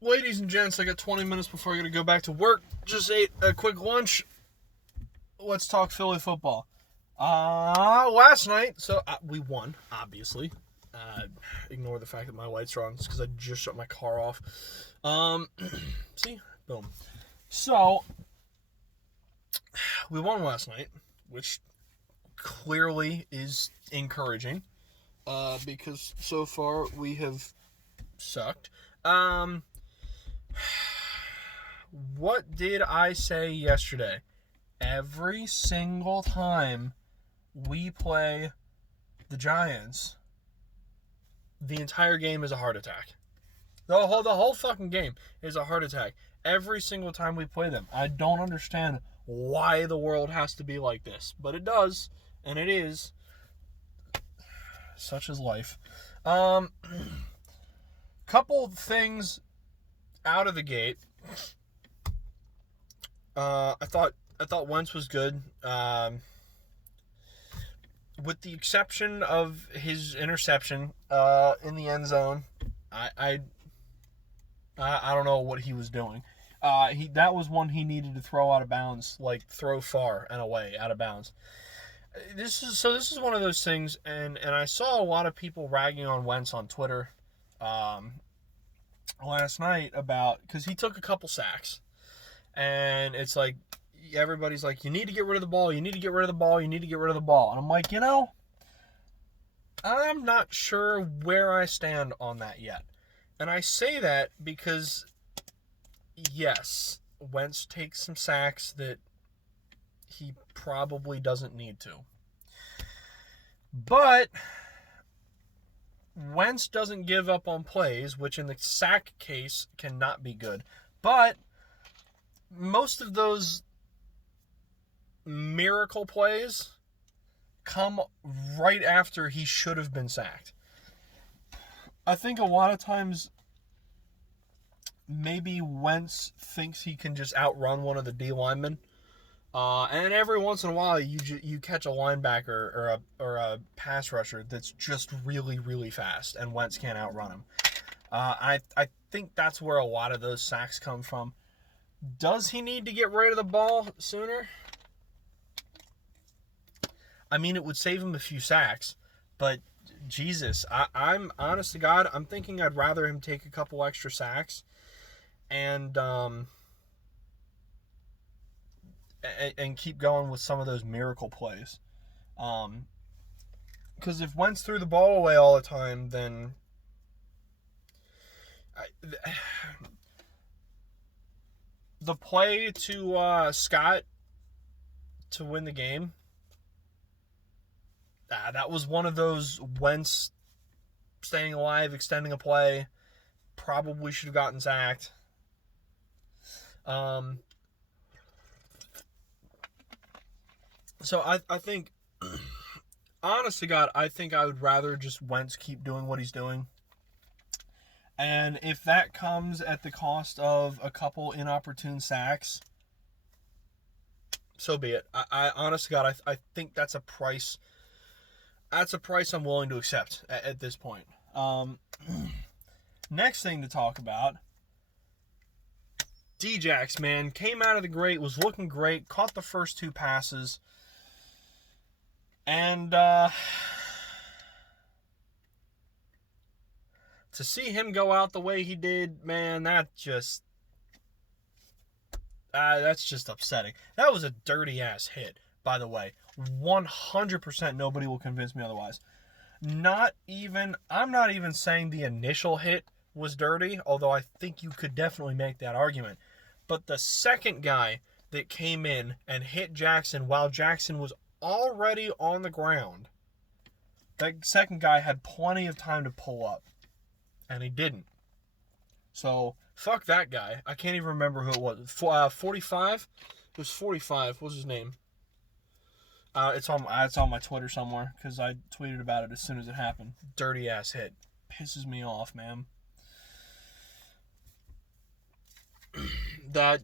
Ladies and gents, I got 20 minutes before I got to go back to work. Just ate a quick lunch. Let's talk Philly football. Last night, we won, obviously. Ignore the fact that my light's wrong. It's because I just shut my car off. See? Boom. So, we won last night, which clearly is encouraging. Because so far we have sucked. What did I say yesterday? Every single time we play the Giants, the entire game is a heart attack. The whole fucking game is a heart attack. Every single time we play them. I don't understand why the world has to be like this, but it does, and it is. Such is life. Couple things out of the gate. I thought Wentz was good. With the exception of his interception in the end zone, I don't know what he was doing. That was one he needed to throw out of bounds, like throw far and away out of bounds. This is one of those things, and I saw a lot of people ragging on Wentz on Twitter last night because he took a couple sacks, and it's like everybody's like, you need to get rid of the ball, you need to get rid of the ball, you need to get rid of the ball, and I'm like, I'm not sure where I stand on that yet, and I say that because yes, Wentz takes some sacks that he probably doesn't need to. But Wentz doesn't give up on plays, which in the sack case cannot be good. But most of those miracle plays come right after he should have been sacked. I think a lot of times maybe Wentz thinks he can just outrun one of the D linemen. And every once in a while, you catch a linebacker or a pass rusher that's just really, really fast, and Wentz can't outrun him. I think that's where a lot of those sacks come from. Does he need to get rid of the ball sooner? I mean, it would save him a few sacks, but Jesus, I'm honest to God, I'm thinking I'd rather him take a couple extra sacks and keep going with some of those miracle plays. Because if Wentz threw the ball away all the time, then the play to Scott to win the game, that was one of those Wentz staying alive, extending a play, probably should have gotten sacked. So I think, honest to God, I think I would rather just Wentz keep doing what he's doing. And if that comes at the cost of a couple inopportune sacks, so be it. I honest to God, I think that's a price. That's a price I'm willing to accept at this point. Next thing to talk about. D-Jax, man, came out of the gate, was looking great, caught the first two passes. And to see him go out the way he did, man, that's just upsetting. That was a dirty-ass hit, by the way. 100% nobody will convince me otherwise. I'm not even saying the initial hit was dirty, although I think you could definitely make that argument. But the second guy that came in and hit Jackson while Jackson was already on the ground, that second guy had plenty of time to pull up, and he didn't. So, fuck that guy. I can't even remember who it was. 45? It was 45. What was his name? It's on my Twitter somewhere, because I tweeted about it as soon as it happened. Dirty ass hit. Pisses me off, man. That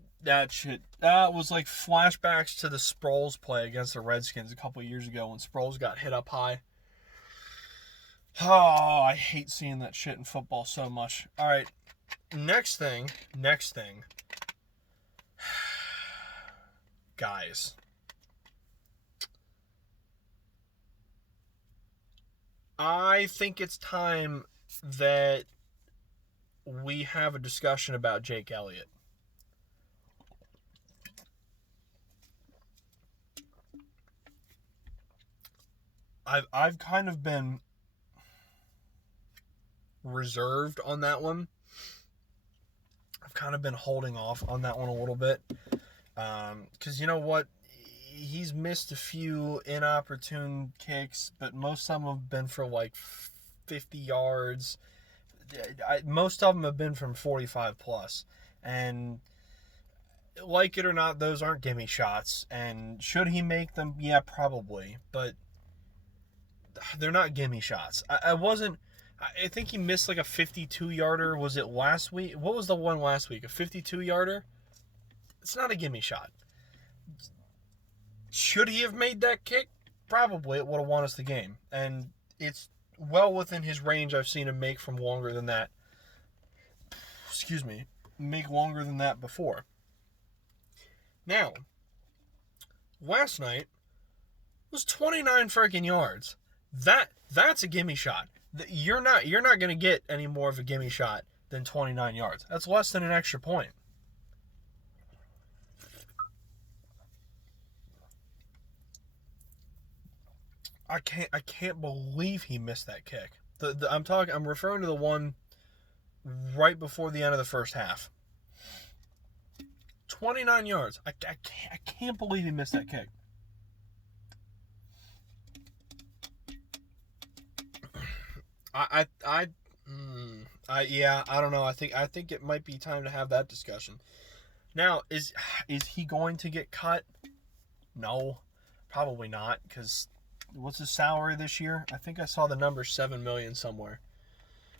shit. That was like flashbacks to the Sproles play against the Redskins a couple years ago when Sproles got hit up high. Oh, I hate seeing that shit in football so much. All right. Next thing. Guys. I think it's time that we have a discussion about Jake Elliott. I've kind of been reserved on that one. I've kind of been holding off on that one a little bit. Because you know what? He's missed a few inopportune kicks, but most of them have been for like 50 yards. Most of them have been from 45 plus. And like it or not, those aren't gimme shots. And should he make them? Yeah, probably. But they're not gimme shots. I think he missed like a 52-yarder. Was it last week? What was the one last week? A 52-yarder? It's not a gimme shot. Should he have made that kick? Probably. It would have won us the game. And it's well within his range. I've seen him make from longer than that. Make longer than that before. Now, last night was 29 freaking yards. That's a gimme shot. You're not going to get any more of a gimme shot than 29 yards. That's less than an extra point. I can't believe he missed that kick. I'm referring to the one right before the end of the first half. 29 yards. I can't believe he missed that kick. I don't know. I think it might be time to have that discussion. Now, is he going to get cut? No, probably not. Because what's his salary this year? I think I saw the number $7 million somewhere.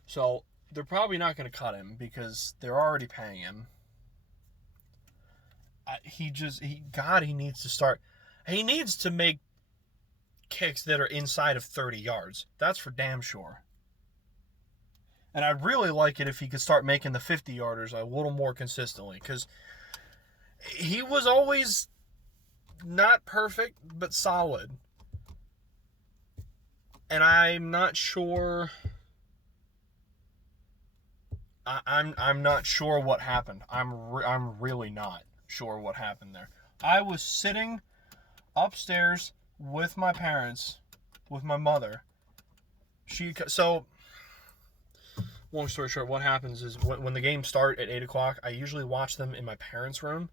So they're probably not going to cut him because they're already paying him. He needs to start. He needs to make kicks that are inside of 30 yards. That's for damn sure. And I'd really like it if he could start making the 50-yarders a little more consistently, because he was always not perfect, but solid. And I'm not sure. I'm not sure what happened. I'm really not sure what happened there. I was sitting upstairs with my parents, with my mother. Long story short, what happens is when the games start at 8 o'clock, I usually watch them in my parents' room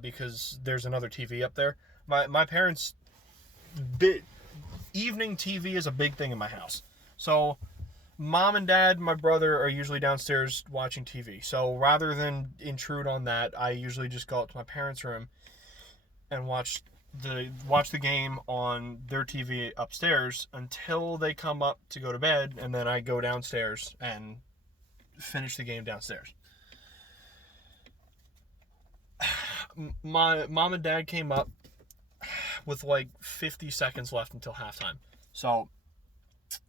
because there's another TV up there. My parents, evening TV is a big thing in my house. So mom and dad, my brother are usually downstairs watching TV. So rather than intrude on that, I usually just go up to my parents' room and watch the game on their TV upstairs until they come up to go to bed, and then I go downstairs and finish the game downstairs. My mom and dad came up with like 50 seconds left until halftime. So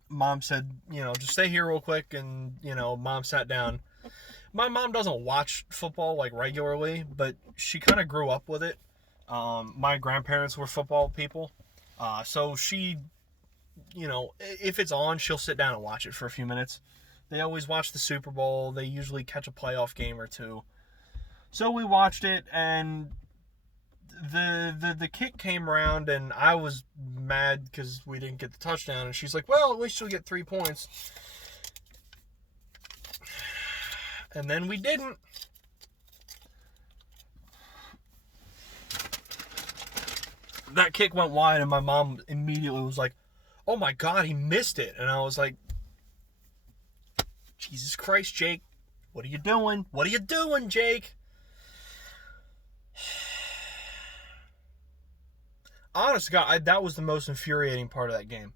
mom said, just stay here real quick, and mom sat down. My mom doesn't watch football like regularly, but she kind of grew up with it. My grandparents were football people. So she, if it's on, she'll sit down and watch it for a few minutes. They always watch the Super Bowl. They usually catch a playoff game or two. So we watched it, and the kick came around, and I was mad because we didn't get the touchdown. And she's like, well, at least you'll get 3 points. And then we didn't. That kick went wide, and my mom immediately was like, oh my God, he missed it. And I was like, Jesus Christ, Jake, what are you doing? What are you doing, Jake? Honest to God, that was the most infuriating part of that game.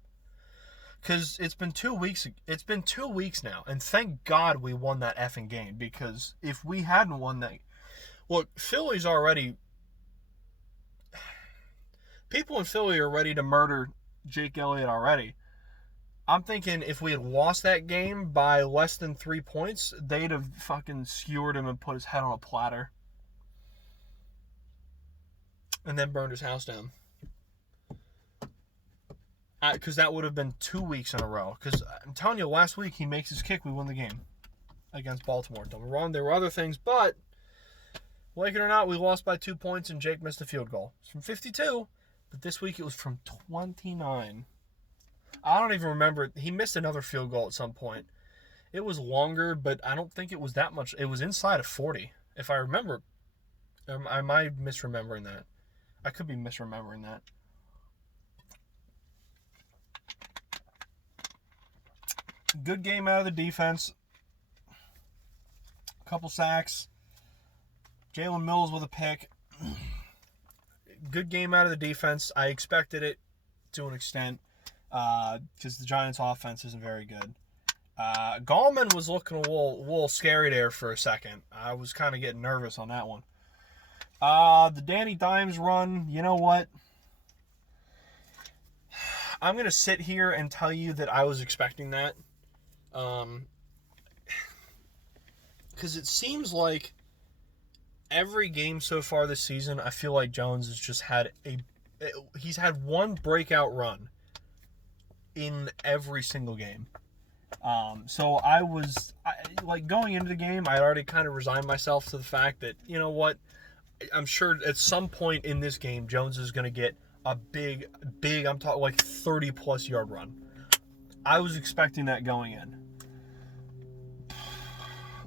Because it's been 2 weeks. It's been 2 weeks now, and thank God we won that effing game. Because if we hadn't won that, look, Philly's already. People in Philly are ready to murder Jake Elliott already. I'm thinking if we had lost that game by less than 3 points, they'd have fucking skewered him and put his head on a platter. And then burned his house down. Because that would have been 2 weeks in a row. Because I'm telling you, last week he makes his kick, we win the game against Baltimore. Don't get me wrong, there were other things, but like it or not, we lost by 2 points and Jake missed a field goal. It's from 52, but this week it was from 29. I don't even remember. He missed another field goal at some point. It was longer, but I don't think it was that much. It was inside of 40, if I remember. Am I misremembering that? I could be misremembering that. Good game out of the defense. A couple sacks. Jalen Mills with a pick. Good game out of the defense. I expected it to an extent because the Giants' offense isn't very good. Gallman was looking a little scary there for a second. I was kind of getting nervous on that one. The Danny Dimes run, you know what? I'm going to sit here and tell you that I was expecting that. Because it seems like every game so far this season, I feel like Jones has just had he's had one breakout run in every single game. So like going into the game, I already kind of resigned myself to the fact that, you know what, I'm sure at some point in this game, Jones is going to get a big, I'm talking like 30 plus yard run. I was expecting that going in.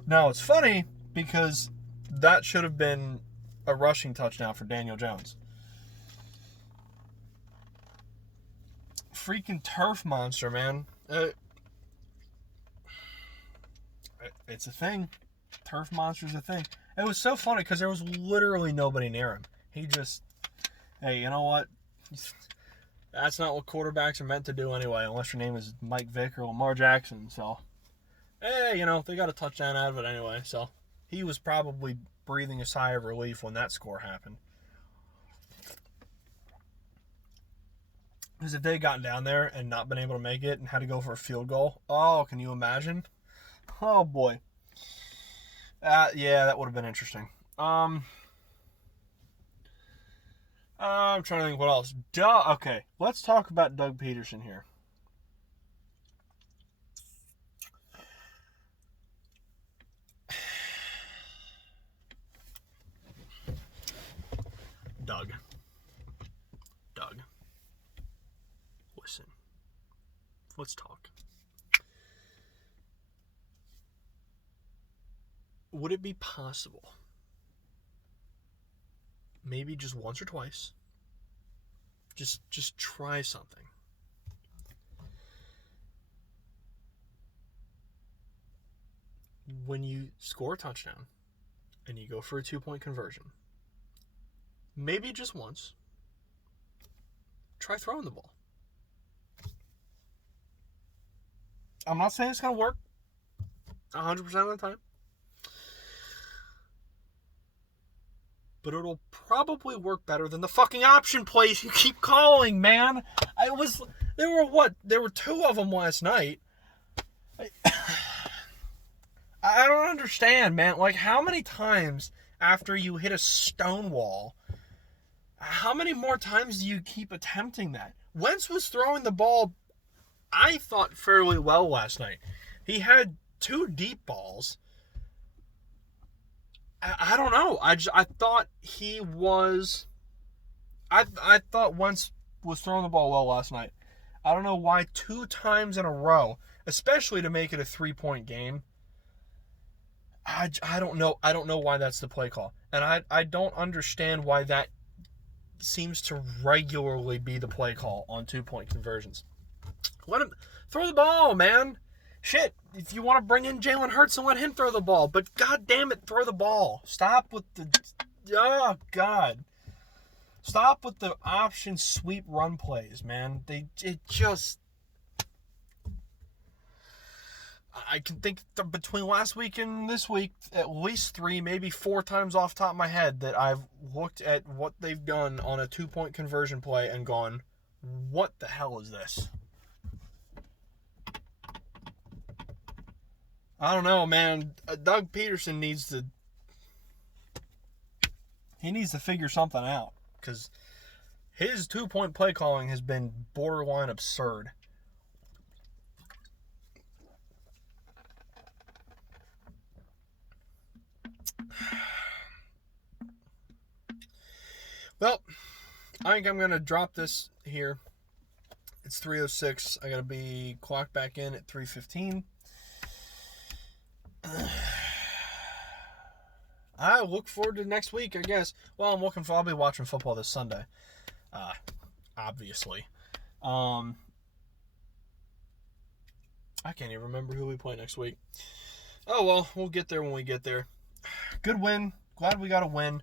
Now it's funny because that should have been a rushing touchdown for Daniel Jones. Freaking turf monster, man. It's a thing. Turf monster's a thing. It was so funny because there was literally nobody near him. He just, hey, you know what? That's not what quarterbacks are meant to do anyway, unless your name is Mike Vick or Lamar Jackson. So, hey, you know, they got a touchdown out of it anyway. So, he was probably breathing a sigh of relief when that score happened. Because if they had gotten down there and not been able to make it and had to go for a field goal, oh, can you imagine? Oh, boy. Yeah, that would have been interesting. I'm trying to think what else. Okay, let's talk about Doug Peterson here. Doug. Listen. Let's talk. Would it be possible, maybe just once or twice, just try something? When you score a touchdown and you go for a 2-point conversion, maybe just once, try throwing the ball. I'm not saying it's going to work 100% of the time, but it'll probably work better than the fucking option plays you keep calling, man. There were 2 of them last night. I don't understand, man. Like, how many times after you hit a stone wall, how many more times do you keep attempting that? Wentz was throwing the ball, I thought, fairly well last night. He had 2 deep balls. I don't know. I thought he was... I thought Wentz was throwing the ball well last night. I don't know why 2 times in a row, especially to make it a 3-point game. I don't know. I don't know why that's the play call. And I don't understand why that seems to regularly be the play call on 2-point conversions. Let him throw the ball, man. Shit, if you want to bring in Jalen Hurts and let him throw the ball, but god damn it, throw the ball. Stop with the... Oh, God. Stop with the option sweep run plays, man. It just... I can think between last week and this week, at least 3, maybe 4 times off the top of my head that I've looked at what they've done on a 2-point conversion play and gone, what the hell is this? I don't know, man. Doug Peterson needs to figure something out, because his 2-point play calling has been borderline absurd. Well, I think I'm going to drop this here. It's 3:06. I got to be clocked back in at 3:15. I look forward to next week, I guess. Well, I'll be watching football this Sunday. Obviously. I can't even remember who we play next week. Oh, well, we'll get there when we get there. Good win. Glad we got a win.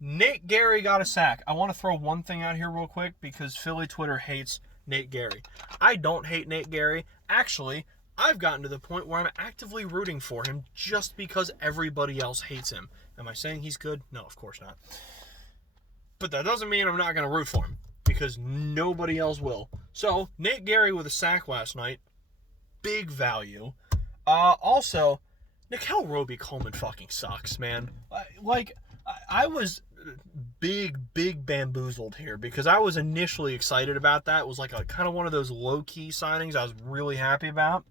Nate Gary got a sack. I want to throw one thing out here real quick, because Philly Twitter hates Nate Gary. I don't hate Nate Gary. Actually, I've gotten to the point where I'm actively rooting for him just because everybody else hates him. Am I saying he's good? No, of course not. But that doesn't mean I'm not going to root for him, because nobody else will. So, Nate Gary with a sack last night. Big value. Also, Nickel Roby-Coleman fucking sucks, man. I was big bamboozled here, because I was initially excited about that. It was like a kind of one of those low-key signings I was really happy about.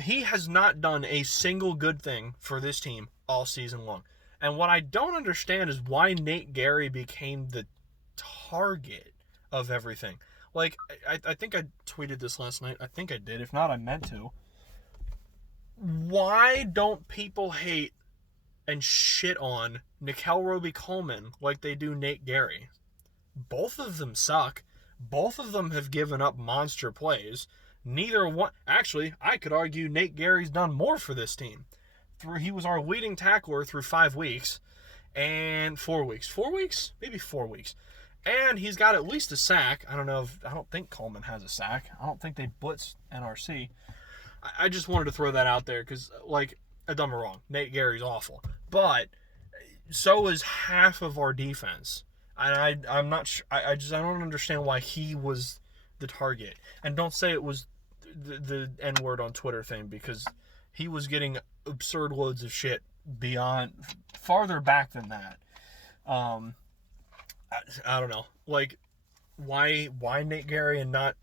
He has not done a single good thing for this team all season long. And what I don't understand is why Nate Gary became the target of everything. Like, I think I tweeted this last night. I think I did. If not, I meant to. Why don't people hate and shit on Nickel Roby-Coleman like they do Nate Gary? Both of them suck. Both of them have given up monster plays. Neither one... Actually, I could argue Nate Gary's done more for this team. He was our leading tackler through 5 weeks. And 4 weeks. 4 weeks? Maybe 4 weeks. And he's got at least a sack. I don't think Coleman has a sack. I don't think they blitz NRC. I just wanted to throw that out there because, like, I've done me wrong. Nate Gary's awful. But so is half of our defense. And I'm not sure. I don't understand why he was the target. And don't say it was the N-word on Twitter thing, because he was getting absurd loads of shit farther back than that. I don't know. Like, why Nate Gary and not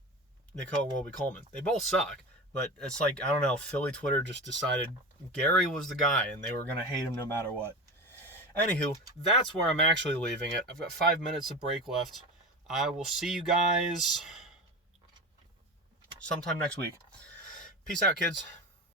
Nickel Roby-Coleman? They both suck. But it's like, I don't know, Philly Twitter just decided Gary was the guy and they were going to hate him no matter what. Anywho, that's where I'm actually leaving it. I've got 5 minutes of break left. I will see you guys sometime next week. Peace out, kids.